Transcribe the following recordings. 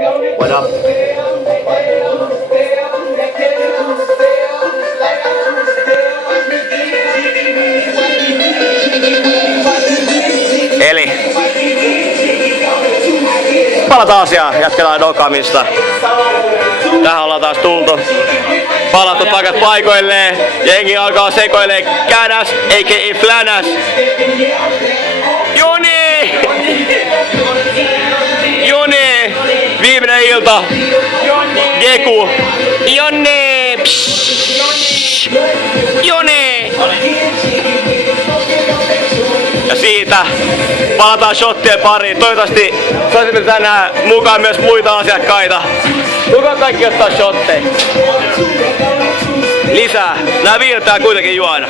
What up? Eli palataan asiaan, jatketaan dokaamista. Tähän ollaan taas tultu. Palattu takas paikoilleen. Jengi alkaa sekoilee känäs, a.k.a. flänäs. Joni! Joni! Viimeinen ilta. Jeku. Joni! Joni! Ja siitä palataan shottien pariin. Toivottavasti saisimme tänään mukaan myös muita asiakkaita. Kuka kaikki ottaa shotteja? Lisää. Nää viiltää kuitenkin juoda.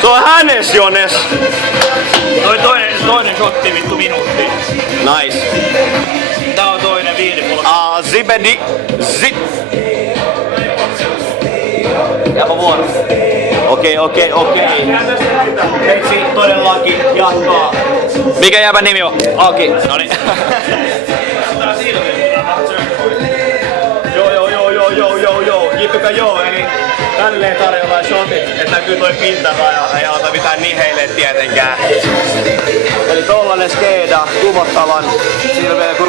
Se on hänes, Jones! Toinen shotti vittu minuutti. Nice. Tää on toinen 5 puolella. Zibedi. Zip. Japa vuoro. Okei. Petsi todellakin jatkaa. Mikä jäbän nimi on? Aki. Noniin. Joo. Jippika joo, eli tälleen tarjotaan shotit, että näkyy toi pintaraja, ei ota mitään niheille tietenkään. Eli tollanen skeeda kuvottavan silmeen kun